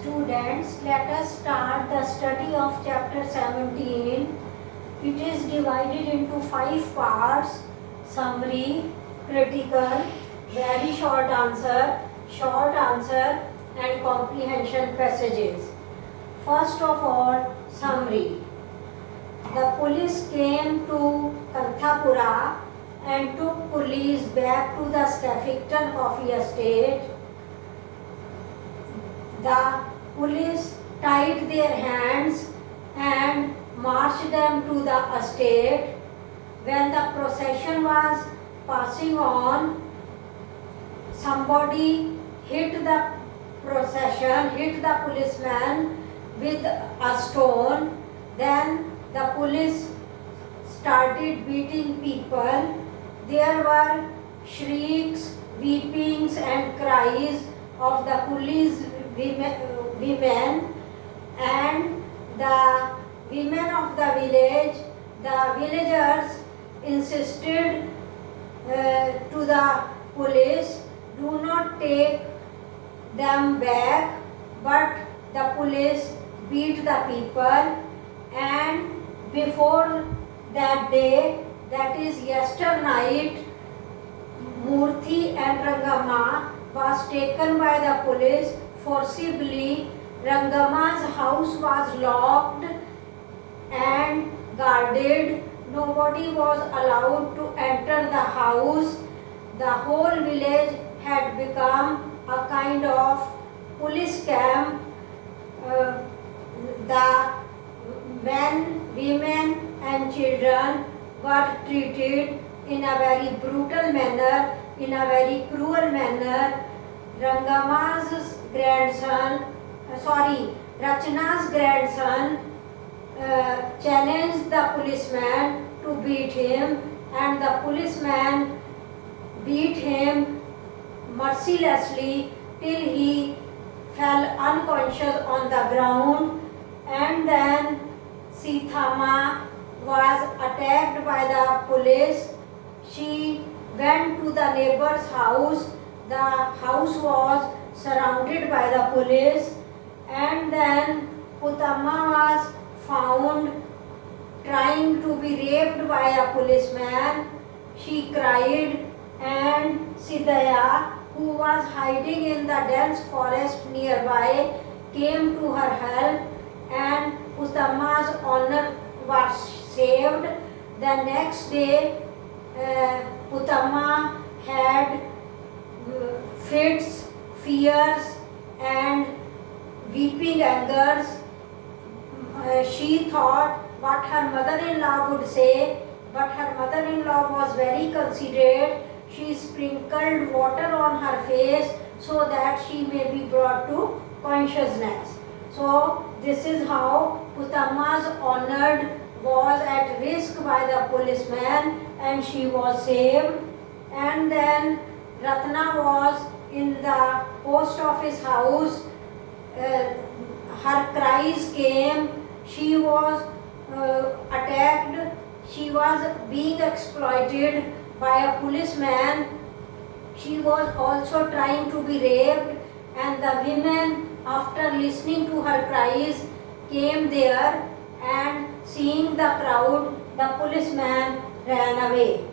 Students, let us start the study of chapter 17. It is divided into 5 parts: summary, critical, very short answer and comprehension passages. First of all, summary. The police came to Kanthapura and took police back to the Skeffington Coffee Estate. The police tied their hands and marched them to the estate. When the procession was passing on, somebody hit the policeman with a stone. Then the police started beating people. There were shrieks, weepings and cries of the police women and the women of the village. The villagers insisted to the police, do not take them back, but the police beat the people. And before that day, that is yesterday night, Murthy and Rangama was taken by the police forcibly. Rangama's house was locked and guarded. Nobody was allowed to enter the house. The whole village had become a kind of police camp. The men, women and children were treated in a very brutal manner, in a very cruel manner. Rachna's grandson challenged the policeman to beat him, and the policeman beat him mercilessly till he fell unconscious on the ground. And then Sithama was attacked by the police. She went to the neighbor's house. The house was surrounded by the police, and then Putamma was found trying to be raped by a policeman. She cried, and Sidaya, who was hiding in the dense forest nearby, came to her help, and Putamma's honor was saved. The next day, Putamma had fits, fears and weeping angers. She thought what her mother-in-law would say, but her mother-in-law was very considerate. She sprinkled water on her face so that she may be brought to consciousness. So this is how Putamma's honor was at risk by the policeman, and she was saved. And then Ratna was in the post office house. Her cries came. She was attacked. She was being exploited by a policeman. She was also trying to be raped, and the women, after listening to her cries, came there, and seeing the crowd, the policeman ran away.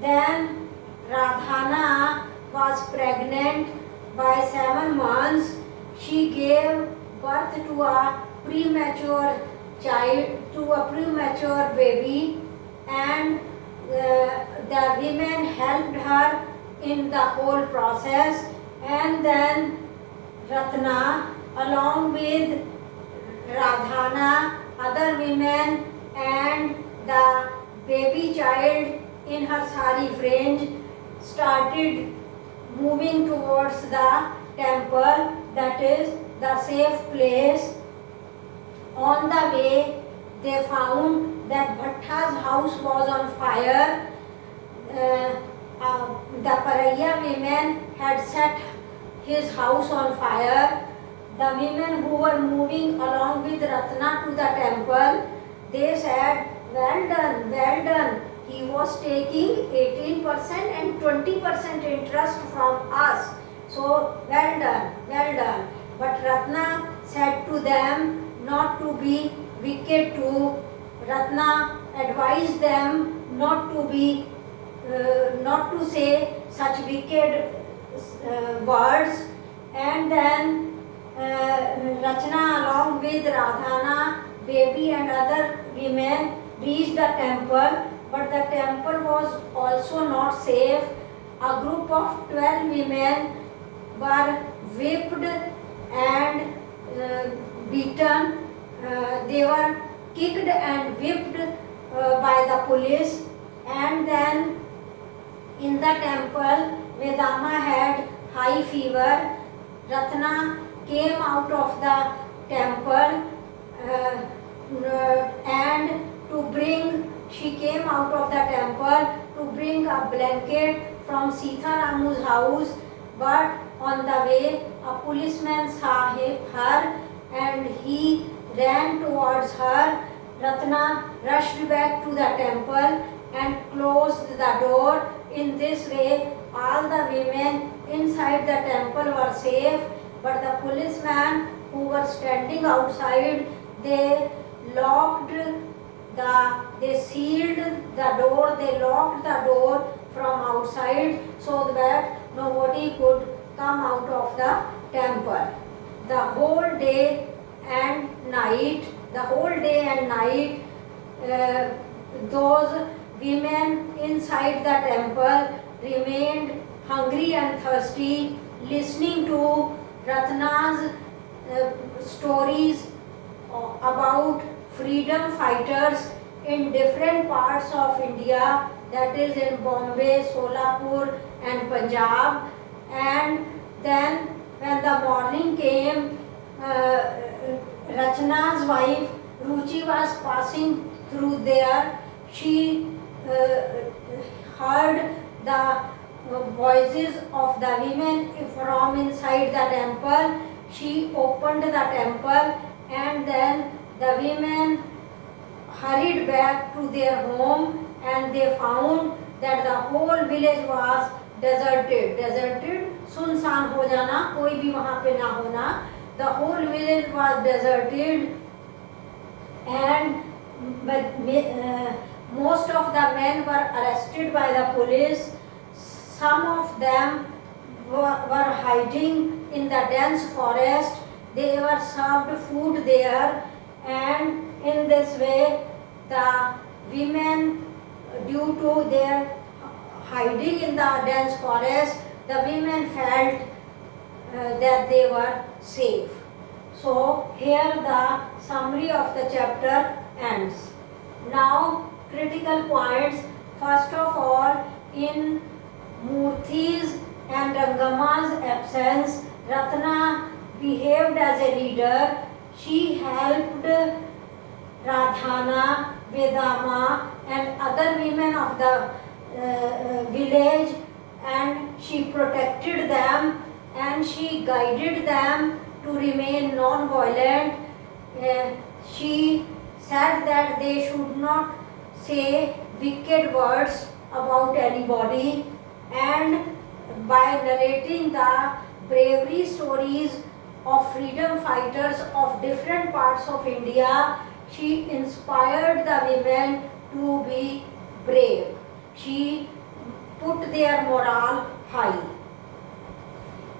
Then Radhana was pregnant by 7 months. She gave birth to a premature baby, and the women helped her in the whole process. And then Ratna, along with Radhana, other women and the baby child in her sari fringe, started moving towards the temple, that is the safe place. On the way, they found that Bhatta's house was on fire. The Paraya women had set his house on fire. The women who were moving along with Ratna to the temple, they said, well done, well done. He was taking 18% and 20% interest from us. So, well done, well done. But Ratna said to them not to be wicked too. Ratna advised them not to say such wicked words. And then Rachna along with Radhana, baby and other women reached the temple, but the temple was also not safe. A group of 12 women were whipped and beaten. They were kicked and whipped by the police. And then in the temple, Vedama had high fever. Ratna came out of the temple and she came out of the temple to bring a blanket from Sita Ramu's house. But on the way, a policeman saw her and he ran towards her. Ratna rushed back to the temple and closed the door. In this way, all the women inside the temple were safe, but the policemen who were standing outside, they sealed the door, they locked the door from outside so that nobody could come out of the temple. The whole day and night, those women inside the temple remained hungry and thirsty, listening to Ratna's stories about freedom fighters in different parts of India, that is in Bombay, Solapur and Punjab. And then when the morning came, Rachna's wife Ruchi was passing through there. She heard the voices of the women from inside the temple. She opened the temple and then the women hurried back to their home and they found that the whole village was deserted. सुनसान हो जाना, कोई भी वहाँ पे ना होना. The whole village was deserted and most of the men were arrested by the police. Some of them were hiding in the dense forest. They were served food there, and in this way the women, due to their hiding in the dense forest, the women felt that they were safe. So here the summary of the chapter ends. Now critical points. First of all, in Murthy's and Rangama's absence, Ratna behaved as a leader. She helped Radhana, Vedama and other women of the village, and she protected them and she guided them to remain non-violent. She said that they should not say wicked words about anybody, and by narrating the bravery stories of freedom fighters of different parts of India, she inspired the women to be brave. She put their morale high.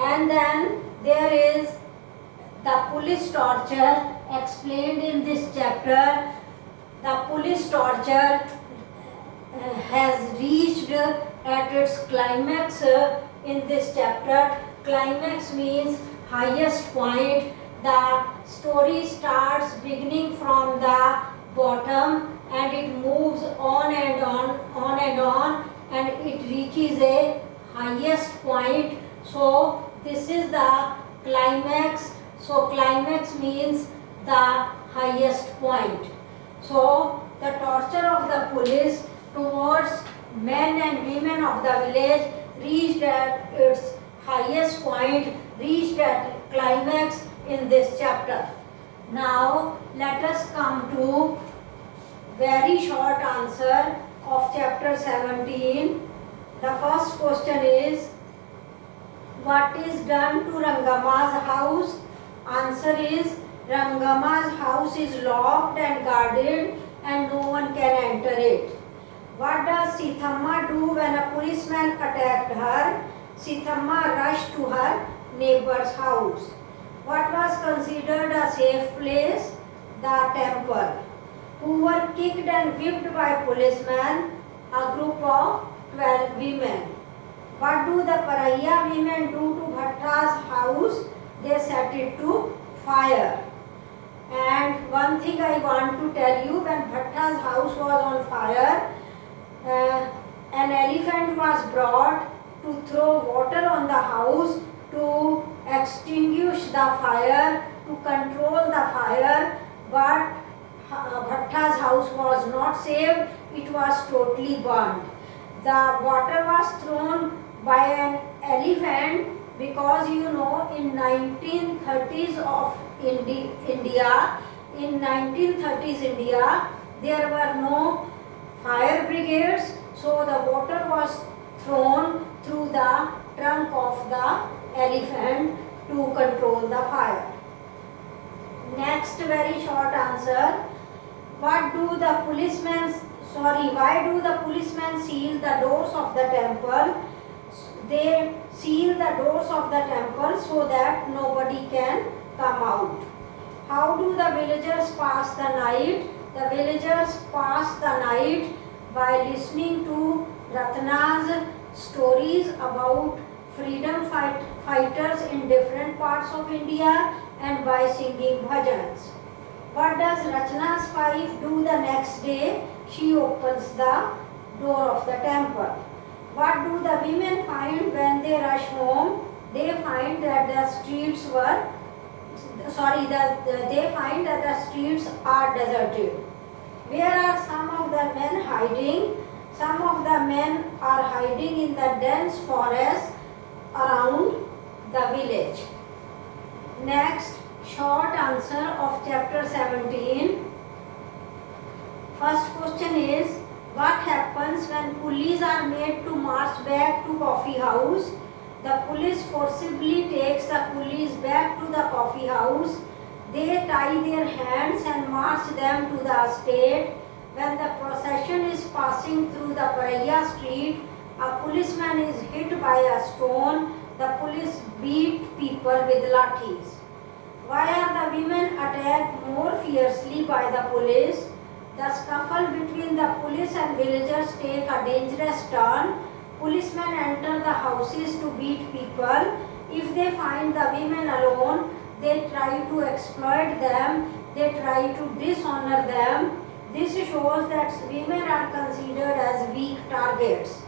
And then there is the police torture explained in this chapter. The police torture has reached at its climax in this chapter. Climax means highest point. The story starts beginning from the bottom and it moves on and on, and it reaches a highest point. So this is the climax. So climax means the highest point. So the torture of the police towards men and women of the village reached at its highest point, reached at climax in this chapter. Now let us come to very short answer of chapter 17. The first question is, what is done to Rangama's house answer is Rangama's house is locked and guarded and no one can enter it. What does Sithamma do when a policeman attacked her? Sithamma rushed to her neighbor's house. What was considered a safe place? The temple. Who were kicked and whipped by policemen? A group of 12 women. What do the Paraiya women do to Bhatta's house? They set it to fire. And one thing I want to tell you, when Bhatta's house was on fire, an elephant was brought to throw water on the house to extinguish the fire, to control the fire, but Bhatta's house was not saved, it was totally burned. The water was thrown by an elephant because in 1930s of India, there were no fire brigades, so the water was thrown through the trunk of the elephant to control the fire. Next very short answer. Why do the policemen seal the doors of the temple? They seal the doors of the temple so that nobody can come out. How do the villagers pass the night? The villagers pass the night by listening to Ratna's stories about freedom fighters in different parts of India and by singing bhajans. What does Rachna's wife do the next day? She opens the door of the temple. What do the women find when they rush home? They find that the streets are deserted. Where are some of the men hiding? Some of the men are hiding in the dense forest around the village. Next, short answer of chapter 17. First question is, what happens when police are made to march back to coffee house? The police forcibly takes the police back to the coffee house. They tie their hands and march them to the estate. When the procession is passing through the Paraiya street, a policeman is hit by a stone. The police beat people with lathis. Why are the women attacked more fiercely by the police? The scuffle between the police and villagers take a dangerous turn. Policemen enter the houses to beat people. If they find the women alone, they try to exploit them. They try to dishonor them. This shows that women are considered as weak targets.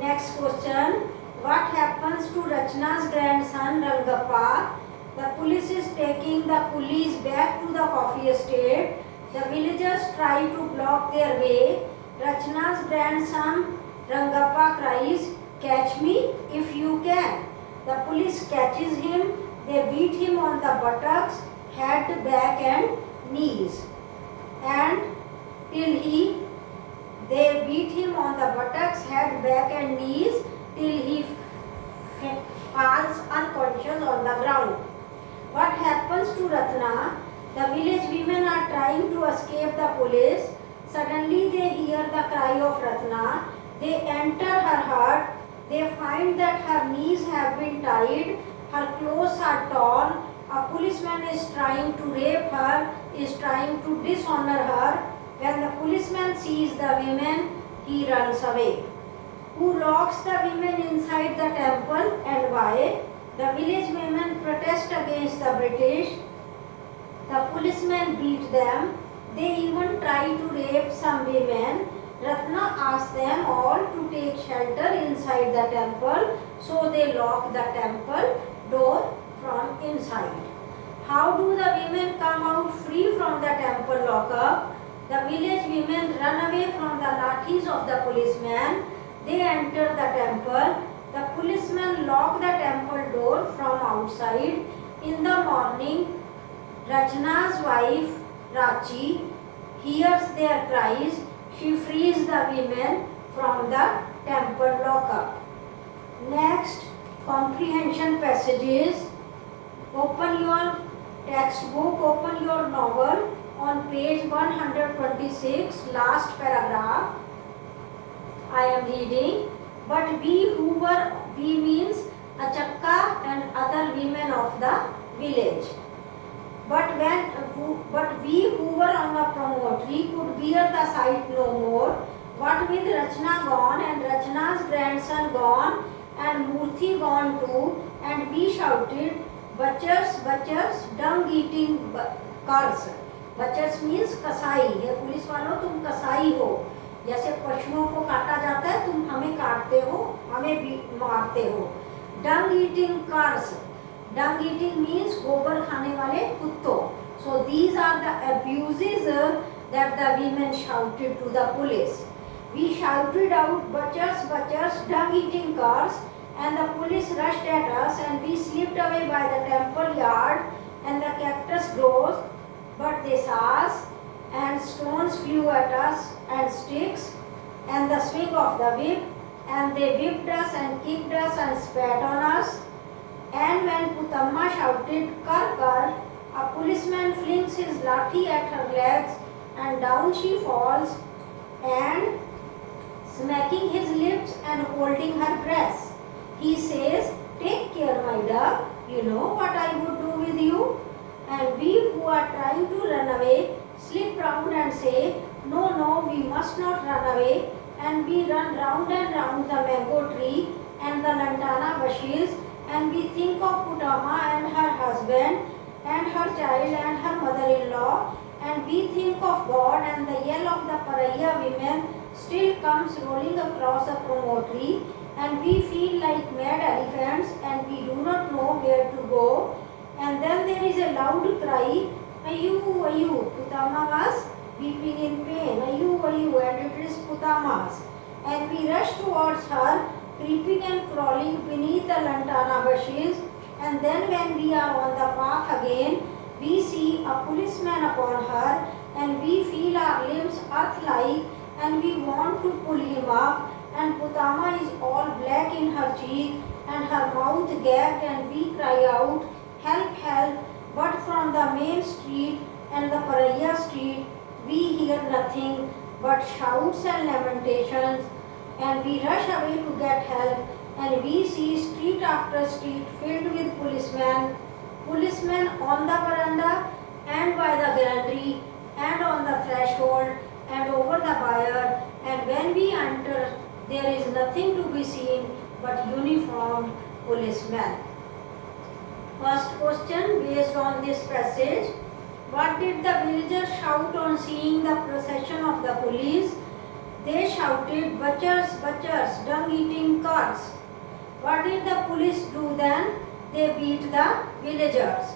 Next question. What happens to Rachna's grandson Rangappa? The police is taking the police back to the coffee estate. The villagers try to block their way. Rachna's grandson Rangappa cries, "Catch me if you can." The police catches him. They beat him on the buttocks, head, back and knees. And they beat him on the buttocks, head, back and knees till he falls unconscious on the ground. What happens to Ratna? The village women are trying to escape the police. Suddenly they hear the cry of Ratna. They enter her hut. They find that her knees have been tied. Her clothes are torn. A policeman is trying to rape her, is trying to dishonor her. When the policeman sees the women, he runs away. Who locks the women inside the temple and why? The village women protest against the British. The policemen beat them. They even try to rape some women. Ratna asks them all to take shelter inside the temple, so they lock the temple door from inside. How do the women come out free from the temple lockup? The village women run away from the lathis of the policeman. They enter the temple. The policemen lock the temple door from outside. In the morning, Rachna's wife, Rachi, hears their cries. She frees the women from the temple lockup. Next, comprehension passages. Open your textbook, open your novel on page 126, last paragraph. I am reading. But we means Achakka and other women of the village. But we who were on the promontory could bear the sight no more. What with Rachna gone and Rachna's grandson gone and Murthy gone too, and we shouted, "Butchers, butchers, dung-eating curs." Butchers means कसाई. ये police वालों तुम कसाई हो. जैसे पशुओं को काटा जाता है, तुम हमें काटते हो, हमें भी मारते हो. Dung-eating curs. Dung eating means गोबर खाने वाले कुत्तों. So these are the abuses that the women shouted to the police. We shouted out, "Butchers, butchers, dung eating curs," and the police rushed at us and we slipped away by the temple yard and the cactus groves, but they saw us and stones flew at us and sticks and the swing of the whip, and they whipped us and kicked us and spat on us. And when Putamma shouted, "Kar kar," a policeman flings his lathi at her legs and down she falls, and smacking his lips and holding her breast, he says, "Take care, my duck, you know what I would do with you." And we who are trying to run away slip round and say, "No, no, we must not run away," and we run round and round the mango tree and the lantana bushes, and we think of Putamma and her husband and her child and her mother-in-law, and we think of God, and the yell of the Paraiya women still comes rolling across the promontory, and we feel like mad elephants and we do not know where to go. And then there is a loud cry, "Ayu, ayu." Putamma was weeping in pain. "Ayu, ayu," and it is Putamma's. And we rush towards her, creeping and crawling beneath the lantana bushes, and then when we are on the path again, we see a policeman upon her, and we feel our limbs earth-like, and we want to pull him up, and Putamma is all black in her cheek, and her mouth gagged, and we cry out, "Help, help," but from the main street and the Paraiya street, we hear nothing but shouts and lamentations, and we rush away to get help, and we see street after street filled with policemen on the veranda and by the granary and on the threshold and over the byre, and when we enter there is nothing to be seen but uniformed policemen. First question based on this passage: what did the villagers shout on seeing the procession of the police? They shouted, "Butchers, butchers, dung-eating curs." What did the police do then? They beat the villagers.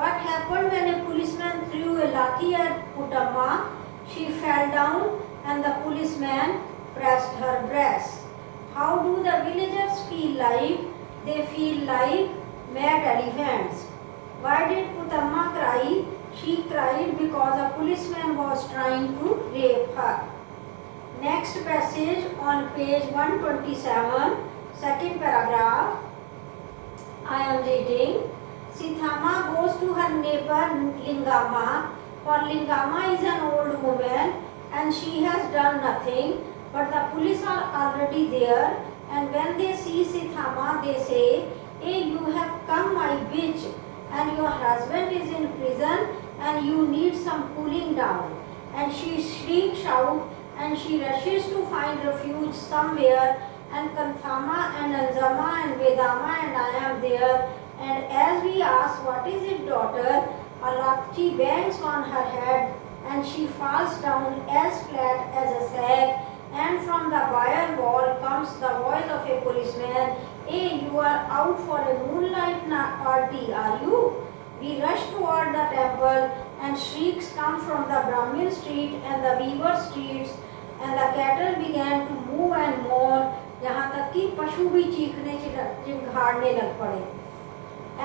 What happened when a policeman threw a lathi at Putamma? She fell down and the policeman pressed her breast. How do the villagers feel like? They feel like mad elephants. Why did Putamma cry? She cried because a policeman was trying to rape her. Next passage on page 127, second paragraph. I am reading. Sithama goes to her neighbor Lingama, for Lingama is an old woman and she has done nothing, but the police are already there, and when they see Sithama they say, "Hey, you have come, my bitch, and your husband is in prison and you need some cooling down." And she shrieks out, and she rushes to find refuge somewhere, and Kanthama and Anzama and Vedama and I am there, and as we ask, "What is it, daughter?" a lathi bangs on her head and she falls down as flat as a sack, and from the wire wall comes the voice of a policeman, "Hey, you are out for a moonlight party, are you?" We rush toward the temple, and shrieks come from the Brahmin street and the weaver streets, and the cattle began to move and mourn, यहाँ तक कि पशु भी चीखने चिल्लाने लग पड़े.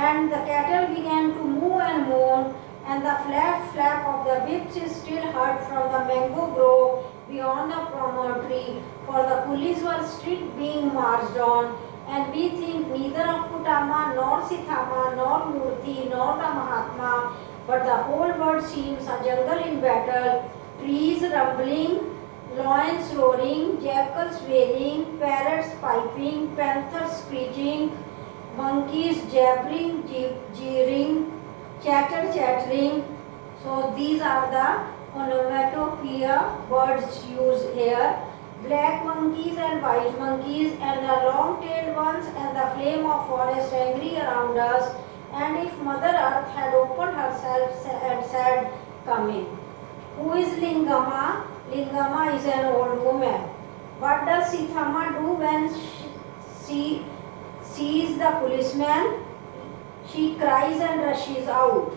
And the cattle began to move and mourn, and the flap of the whips is still heard from the mango grove beyond the promontory, for the police were strict being marched on, and we think neither of Kutama, nor Sithama, nor Murti, nor the Mahatma, but the whole world seems a jungle in battle, trees rumbling, lions roaring, jackals wailing, parrots piping, panthers screeching, monkeys jabbering, jeering, chattering. So these are the onomatopoeia words used here. Black monkeys and white monkeys and the long-tailed ones and the flame of forest angry around us. And if Mother Earth had opened herself and said, "Come in." Who is Lingama? Lingama is an old woman. What does Sithama do when she sees the policeman? She cries and rushes out.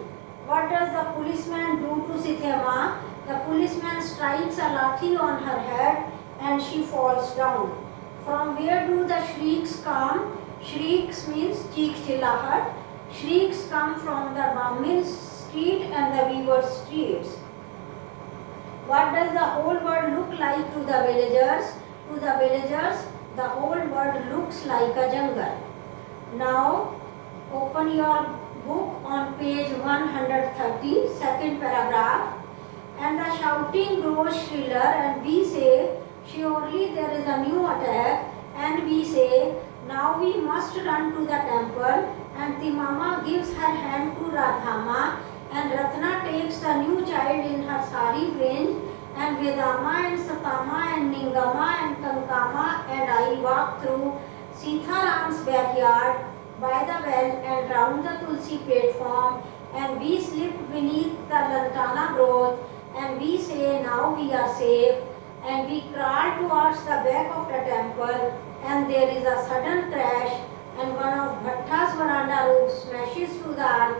What does the policeman do to Sithama? The policeman strikes a lathi on her head and she falls down. From where do the shrieks come? Shrieks means cheek chillahat. Shrieks come from the Brahmin street and the weaver streets. What does the whole world look like to the villagers? To the villagers, the whole world looks like a jungle. Now, open your book on page 130, second paragraph. And the shouting grows shriller and we say, surely there is a new attack. And we say, now we must run to the temple. And Timama gives her hand to Radhama. And Ratna takes the new child in her sari fringe. And Vedama and Satama and Ningama and Kankama and I walk through Sitharam's backyard by the well and round the Tulsi platform, and we slip beneath the lantana growth, and we say now we are safe, and we crawl towards the back of the temple, and there is a sudden crash, and one of Bhatta's veranda roofs smashes to the earth,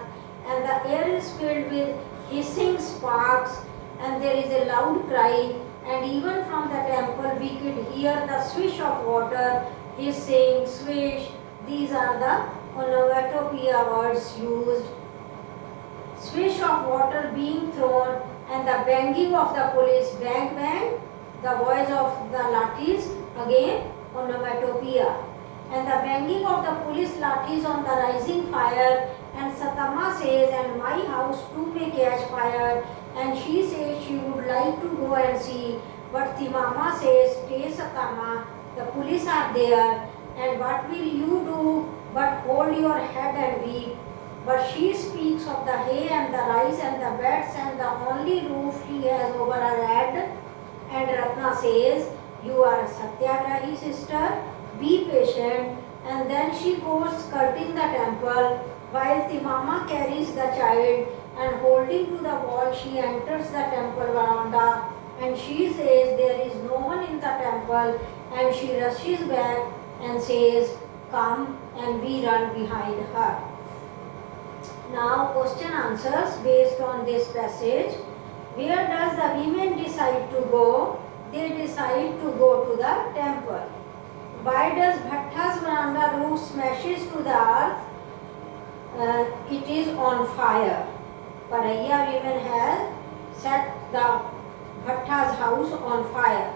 and the air is filled with hissing sparks, and there is a loud cry, and even from the temple we could hear the swish of water, hissing, swish. These are the onomatopoeia words used. Swish of water being thrown and the banging of the police, bang bang, the voice of the lathis, again onomatopoeia. And the banging of the police lathis on the rising fire, and Satama says, and my house too may catch fire, and she says she would like to go and see, but Timama says, stay Satama, the police are there, and what will you do but hold your head and weep? But she speaks of the hay and the rice and the beds and the only roof she has over her head. And Ratna says, you are a Satyagrahi sister, be patient. And then she goes skirting the temple while Timama carries the child, and holding to the wall she enters the temple veranda, and she says there is no one in the temple, and she rushes back and says, come, and we run behind her. Now question answers based on this passage. Where does the women decide to go? They decide to go to the temple. Why does Bhatta's veranda roof smashes to the earth? It is on fire. Paraiya women have set the Bhatta's house on fire.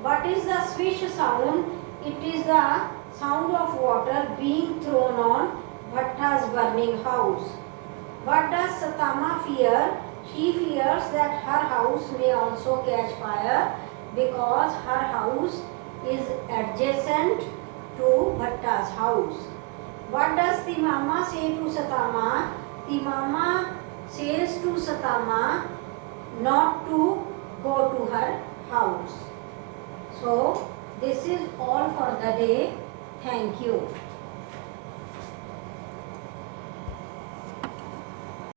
What is the swish sound? It is the sound of water being thrown on Bhatta's burning house. What does Satama fear? She fears that her house may also catch fire because her house is adjacent to Bhatta's house. What does Timama say to Satama? Timama says to Satama not to go to her house. So this is all for the day. Thank you.